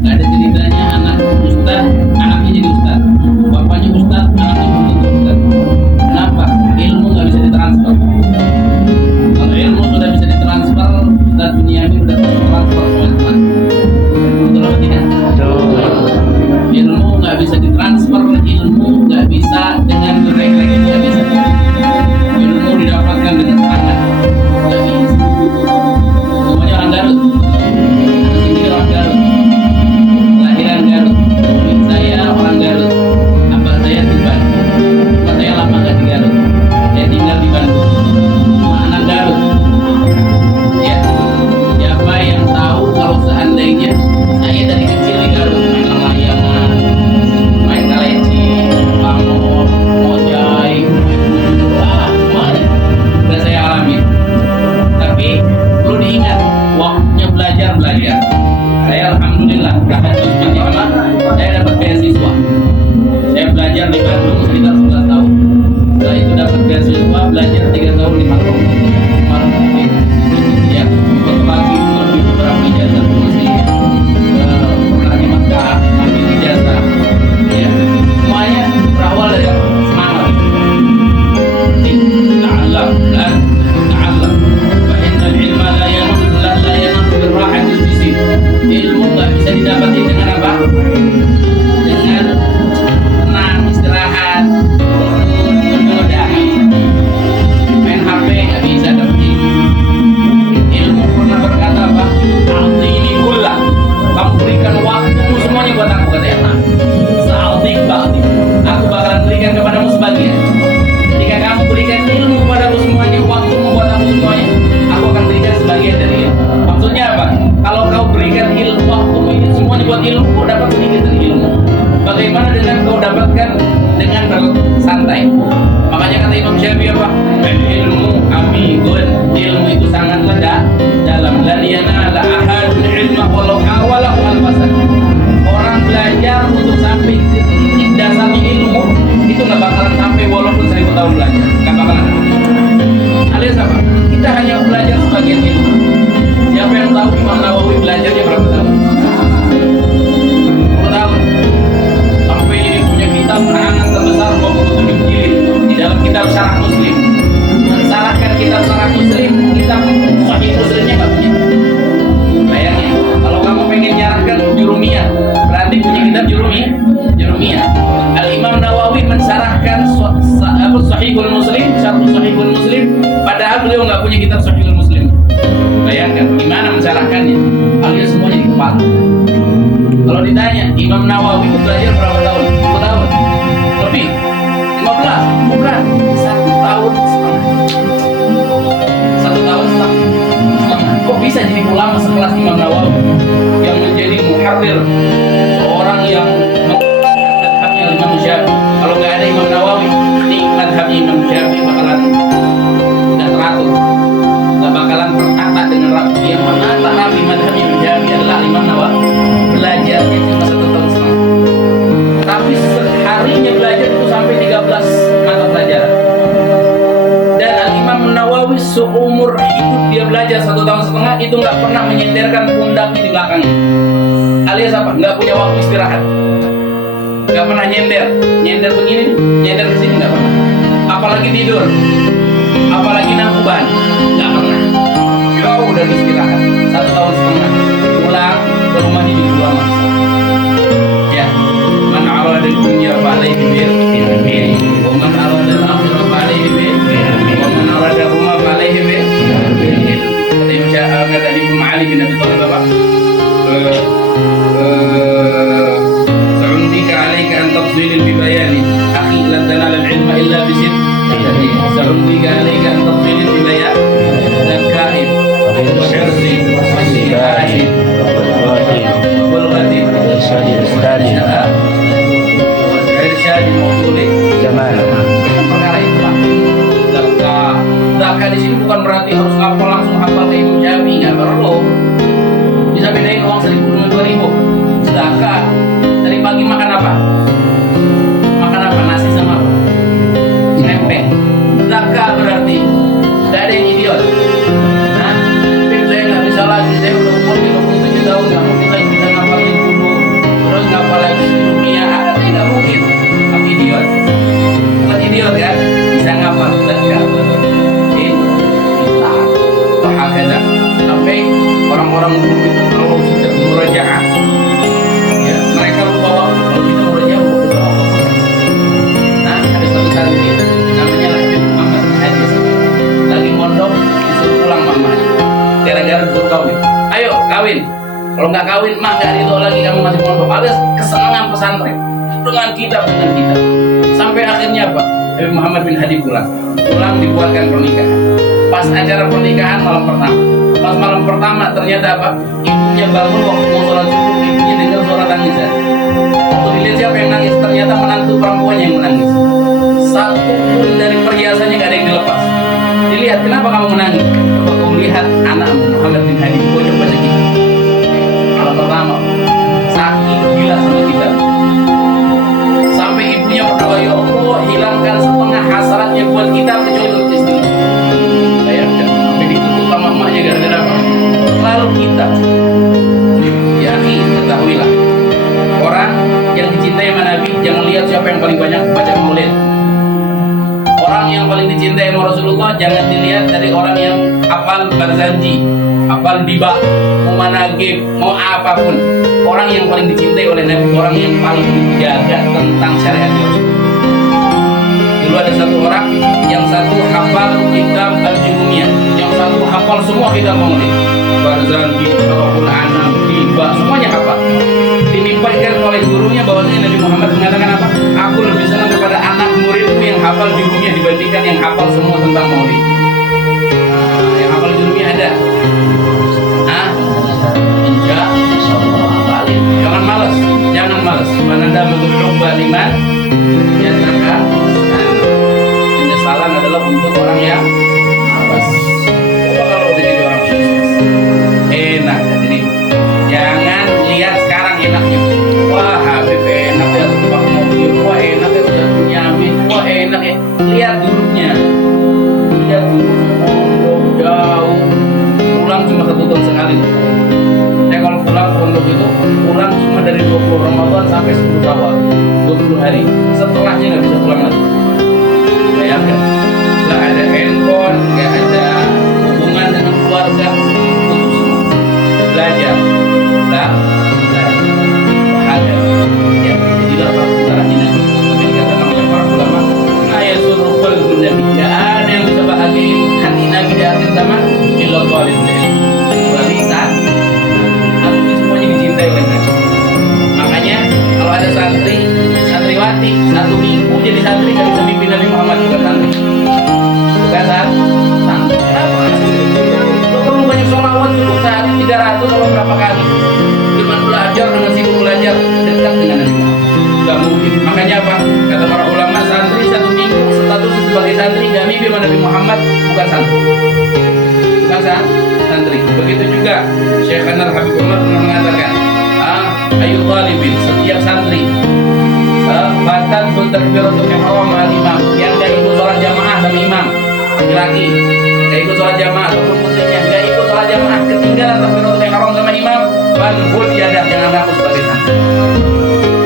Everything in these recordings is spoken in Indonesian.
Nggak ada ceritanya anak ustad, anaknya jadi ustad, bapaknya ustad, anaknya belum tentu ustad. Kenapa? Ilmu nggak bisa ditransfer. Kalau ilmu sudah bisa ditransfer, Ustaz Bunyamin sudah transfer teman-teman. Betul atau tidak? Ilmu nggak bisa ditransfer, ilmu nggak bisa dengan direct-direct, nggak bisa. Ilmu didapatkan dengan tangan, nggak bisa. Semuanya orang Garut. Di sini orang Garut, kelahiran Garut. Umi saya orang Garut, abah saya di Bandung. Abah saya lama nggak di Garut, saya tinggal di Bandung. Cuma anak Garut. Ya, siapa yang tahu kalau seandainya saya dari kecil di Garut main layangan, main kaleci, pamor, mojai, semuanya udah saya alami. Tapi perlu diingat, waktunya belajar. Saya alhamdulillah tahajud berjamaah, saya dapat beasiswa. Saya belajar di Bandung sekitar 11 tahun. Setelah itu dapat beasiswa belajar 3 tahun di Makkah. Ya, berbagi lebih beberapa ijazah masih pernah di Makkah, ambil ijazah. Ya, semuanya berawal dari semangat. Ta'allam dan ta'allam. Fa innal ilma la yanam birrahatil jism. Ilmu nggak bisa didapatin dengan apa? Dengan tenang, istirahat, main HP nggak bisa dapetin. Ilmu pernah berkata apa? A'tini kullah, kamu berikan waktumu semuanya buat aku, kata Allah. Sa'atik ba'di, aku bakalan berikan kepadamu sebagian. Ketika kamu berikan ilmu kepadaku semuanya, waktumu buat aku semuanya, aku akan berikan sebagian dari ilmu. Maksudnya apa? Kalau kau berikan ilmu, waktumu ini semuanya buat ilmu, kau dapat sedikit dari ilmu. Bagaimana dengan kau dapatkan dengan bersantai? Makanya kata Imam Syafi'i apa? Ilmu amigun, ilmu itu sangat dalam. Lan yanala ahadun ilma walau awala wal fasad. Orang belajar untuk sampai ke titik dasarnya ilmu itu nggak bakalan sampai walaupun 1000 tahun belajar, nggak bakalan. Alias apa? Kita hanya belajar sebagian ilmu. Siapa yang tahu Imam Nawawi belajarnya berapa tahun? 10 tahun. Sampai jadi punya kitab karangan terbesar 27 jilid di dalam kitab Syarah Muslim. Mensyaratkan kitab Syarah Muslim, kitab Sahih Muslimnya nggak punya. Bayangin, kalau kamu pengen nyarahkan Jurumiyah, berarti punya kitab Jurumiyah. Al-Imam Nawawi mensyarahkan Sahihul Muslim, Syarah Sahihul Muslim, padahal beliau nggak punya kitab Sahihul Muslim. Bayangkan gimana mensyarahkannya, alias semuanya di kepala. Kalau ditanya Imam Nawawi itu belajar berapa tahun? 10 tahun lebih, 15, bukan 1 tahun setengah. 1 tahun setengah. Kok bisa jadi ulama sekelas Imam Nawawi yang menjadi muharrir, seorang yang madhabnya Imam Syafi'i? Kalau nggak ada Imam Nawawi, ini madhabnya Imam Syafi'i bakalan tidak teratur, nggak bakalan tertata dengan rapi. Yang menata rapi madhab Imam Syafi'i adalah Imam Nawawi. Belajarnya cuma 1 tahun setengah, tapi seharinya belajar itu sampai 13 mata pelajaran. Dan Imam Nawawi seumur hidup dia belajar 1 tahun setengah itu nggak pernah menyenderkan pundaknya di belakangnya. Alias apa? Nggak punya waktu istirahat, nggak pernah nyender begini, nyender ke sini nggak pernah. Apalagi tidur, apalagi nangkuban, nggak pernah. Jauh dari istirahat 1 tahun setengah, pulang ke rumahnya jadi ulama. Ya, man arada dunya falaihi bil ilmi, wa man arada al-akhirah falaihi bil ilmi, wa man arada huma falaihi bil ilmi. Kata Imam Ali bin Abi Thalib apa? Sa'undika alaika an tafzilil bibayani akhi lan tanala al-ilma illa bisid. Sa'undika alaika an tafzilil bibayan dan kaib wa hirzi wa sihari wal ghadim irsyadi mauduli zaman. Perkara itu Pak. Zakah di sini bukan berarti harus hafal langsung hafal ke Imam Syafi'i, nggak perlu. Bisa bedain uang 1.000 dengan 2.000. Zakah dari pagi makan apa? Makan apa? Nasi sama apa? Tempe. Zakah berarti tidak ada yang idiot. Nah, tapi saya nggak bisa lagi. Saya udah umur 37 tahun, nggak mungkin lagi kita ngapalin dulu kawin, mah gak ridho lagi kamu masih pondok, alias kesenangan pesantren dengan kitab. Sampai akhirnya apa? Nabi Muhammad bin Hadi pulang dibuatkan pernikahan. Pas acara pernikahan malam pertama, pas malam pertama ternyata apa? Ibunya bangun waktu mau sholat subuh, ibunya dengar suara tangisan. Waktu dilihat siapa yang nangis, ternyata menantu perempuannya yang menangis. Satu pun dari perhiasannya gak ada yang dilepas. Dilihat, kenapa kamu menangis? Coba kau lihat anakmu Muhammad bin Hadi bocah baca kita. Malam pertama, saking gila sama kita. Sampai ibunya berdoa, ya Allah, hilangkan setengah hasratnya buat kita kecuali untuk istri. Bayangkan, sampai ditutup sama emaknya gara-gara apa? Lalu kita, ya akhi, ketahuilah, orang yang dicintai sama Nabi, jangan lihat siapa yang paling banyak baca maulid. Orang yang paling dicintai sama Rasulullah jangan dilihat dari orang yang hafal barzanji, hafal bibak, mau managib, mau apapun. Orang yang paling dicintai oleh Nabi, orang yang paling dijaga tentang syariat Rasul. Dulu ada satu orang, yang satu hafal kitab Al-Jurumiyah, yang satu hafal semua kitab maulid, barzanji, Tawaful Anam, bibak, semuanya hafal. Dinimpaikan oleh gurunya bahwasanya Nabi Muhammad mengatakan apa? Aku lebih senang kepada anak muridku yang hafal jurumiyah dibandingkan yang hafal semua tentang maulid. Yang hafal jurumiyah ada? Enggak. Jangan malas. Mana ada menurut baliman yang terkait. Penyesalan adalah untuk orang yang malas. Coba kalau udah jadi orang sukses, enak jadi. Jangan lihat sekarang enaknya. Wah, Habib enak ya, tempat mobil. Wah, enak ya, udah punya amin. Wah, enak ya. Lihat dulunya. Pondok jauh. Pulang cuma 1 tahun sekali. Saya kalau pulang pondok itu, pulang cuma dari 20 Ramadan sampai 10 Syawal. 20 hari. Setelahnya nggak bisa pulang lagi. Bayangkan. Nggak ada handphone, nggak ada hubungan dengan keluarga. Putus semua. Belajar. Ada ya, jadilah perputaran ini. Tapi dikatakan oleh para ulama, ayat surah qalbun Nabi, tidak ada yang bisa bahagiain hati Nabi di akhir zaman illa talibul ilm, kecuali saat itu semuanya dicintai oleh Nabi. Makanya kalau ada santriwati 1 minggu jadi santri nggak bisa mimpin Nabi Muhammad, bukan santri. Bukan santri. Kenapa? Lo perlu banyak sholawat, cukup sehari 300 atau berapa kali. Cuman belajar dengan sibuk belajar dekat dengan Nabi Muhammad. Gak mungkin. Makanya apa? Kata para ulama, santri 1 minggu status sebagai santri gak mimpi sama Nabi Muhammad, bukan santri. Bukan santri. Begitu juga Syekh Anar Habibullah pernah mengatakan, ayu talibin, setiap santri batat bertakbiratul ihram al imam, yang gak ikut sholat jamaah sama imam, laki-laki gak ikut sholat jamaah ataupun putrinya gak ikut sholat jamaah, ketinggalan takbiratul ihram sama imam, banful yadah, jangan ngaku sebagai santri.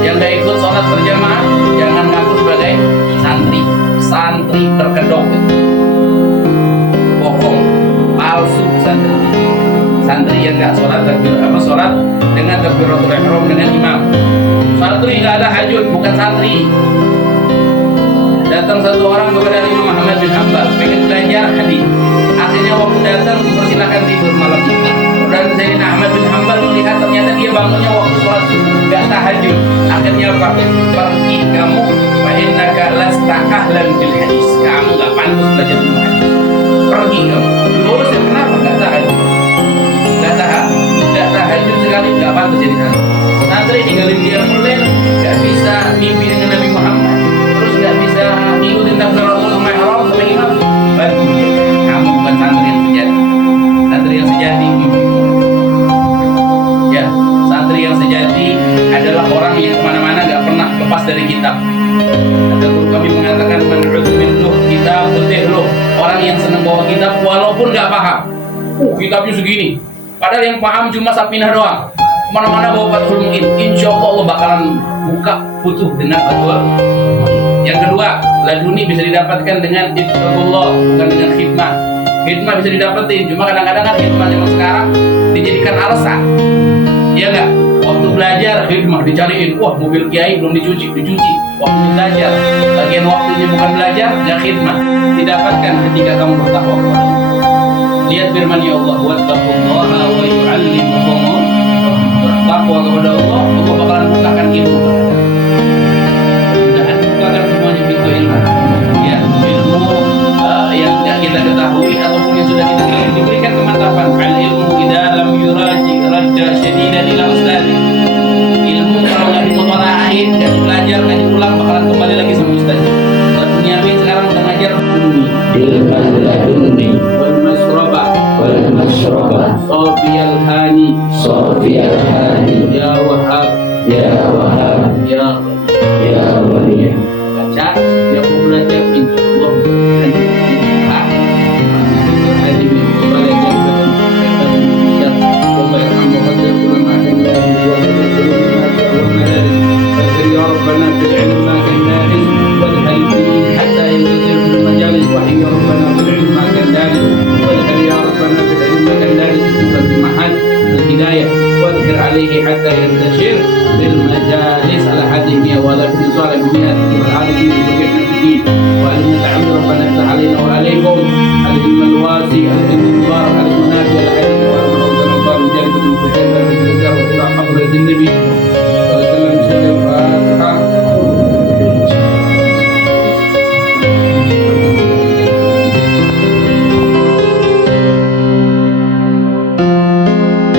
Yang gak ikut sholat berjamaah jangan ngaku sebagai santri terkedok, bohong, palsu santri yang gak sholat dengan takbiratul ihram dengan imam. Santri gak ada hajut, bukan santri. Datang satu orang kepada Imam Ahmad bin Hanbal, pengen belajar hadis. Akhirnya waktu datang persilakan tidur malamnya. Dan Sayyidina Ahmad bin Hanbal melihat ternyata dia bangunnya waktu sholat subuh, gak tahajud. Akhirnya apa? Pergi kamu, fa innaka lasta ahlan bil hadis. Kamu gak pantas belajar ilmu hadis. Pergi kamu. Terus kenapa? Gak tahajud. Gak tahajud sekali, gak pantas jadi santri. Santri tinggalin dia mulai, gak bisa mimpi dengan Nabi Muhammad. Terus gak bisa ngikutin takbiratul ihram sama imam. Bantu dia. Kamu bukan santri yang sejati. Santri yang sejati ya, santri yang sejati adalah orang yang kemana-mana gak pernah lepas dari kitab. Ada guru kami mengatakan menurut minnuh kitab putih, orang yang senang bawa kitab walaupun gak paham. Kitabnya segini, padahal yang paham cuma Sapinah doang. Mana-mana bawa Fathul Mu'in, insya Allah bakalan buka futuh dengan Fathul. Yang kedua, laduni bisa didapatkan dengan ittaqullah, bukan dengan khidmah. Khidmah bisa didapetin, cuma kadang-kadang kan khidmah yang sekarang dijadikan alasan. Iya nggak? Waktu belajar khidmah dicariin, wah mobil kiai belum dicuci. Waktu belajar, bagian waktunya bukan belajar, nggak khidmah. Didapatkan ketika kamu bertakwa kepada Allah. Lihat firman ya Allah, wattaqullaha wa yu'allimukumullah. bertakwa kepada Allah bakalan bukakan ilmu kepada. Mudah-mudahan bukakan semuanya pintu ilmu. Ya, ilmu yang tidak kita ketahui ataupun yang sudah kita ketahui diberikan kemantapan. Al ilmu idza lam yuraji radda syadidan ila ustadi. Ilmu kalau nggak dimutolaahin, nggak belajar, nggak diulang bakalan kembali lagi sama ustaznya. Nyamin sekarang udah ngajar ilman laduni wal masraba sofiyal hani ya wahab ya wahab ya ya wali. baca setiap mau belajar insyaallah hadi min salih dan Allah yarhamu wa yaqulu ma kana ya rabbana fil ilmi ma kana waj'al fihi hatta yanzil fil majalis wahyi ya rabbana fil ilmi ma kana waj'al ya rabbana fil ilmi ma kana fi mahal الهداية واذكر عليه حتى ينتشر بالمجالس على حدهم ولا في ظالميات والعالمين وفي الدين وأن نتعبد ربنا افتح علينا